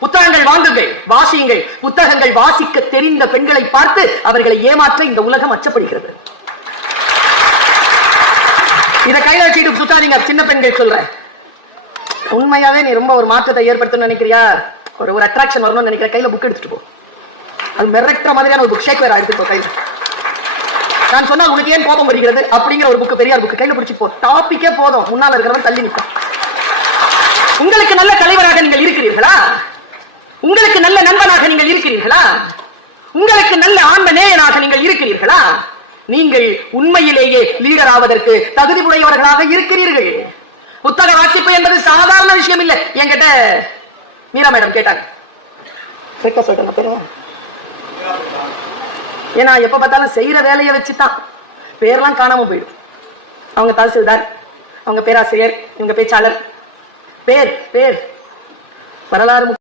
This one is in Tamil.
புத்தகங்கள் வாங்குங்கள், வாசியுங்கள். புத்தகங்கள் வாசிக்க தெரிந்த பெண்களை பார்த்து அவர்களை ஏமாற்ற இந்த உலகம் அச்சப்படுகிறது. இதை கையில வச்சுட்டு சுத்தாதீங்க. சின்ன பெண்கள் சொல்றேன், உண்மையாவே நீ ரொம்ப ஒரு மாற்றத்தை ஏற்படுத்தணும்னு நினைக்கிறியா, ஒரு அட்ராக்ஷன் வரணும்னு நினைக்கிற, கையில புக் எடுத்துட்டு போ. அது மிரட்டுற மாதிரியான ஒரு புக், ஷேக் வேற எடுத்துட்டு போ கையில. நான் சொன்னா உனக்கு ஏன் கோபம் வருகிறது அப்படிங்கிற ஒரு புக், பெரியார் புக் கையில பிடிச்சி போ. டாபிக்கே போதும், முன்னால இருக்கிறவன் தள்ளி நிற்கும். உங்களுக்கு நல்ல தலைவராக நீங்கள் இருக்கிறீர்களா? உங்களுக்கு நல்ல நண்பனாக நீங்கள் இருக்கிறீர்களா? உங்களுக்கு நல்ல ஆன்ம நேயனாக நீங்கள் இருக்கிறீர்களா? நீங்கள் உண்மையிலேயே லீடர் ஆவதற்கு தகுதி உடையவர்களாக இருக்கிறீர்கள். புத்தக வாசிப்பு என்பது சாதாரண விஷயம் இல்லை. என்கிட்ட மீரா மேடம் கேட்டாங்க, ஏன்னா எப்ப பார்த்தாலும் செய்யற வேலையை வச்சுதான் பேர்லாம் காணாம போயிடும். அவங்க தாசில்தார், அவங்க பேராசிரியர், இவங்க பேச்சாளர், பேர் வரலாறு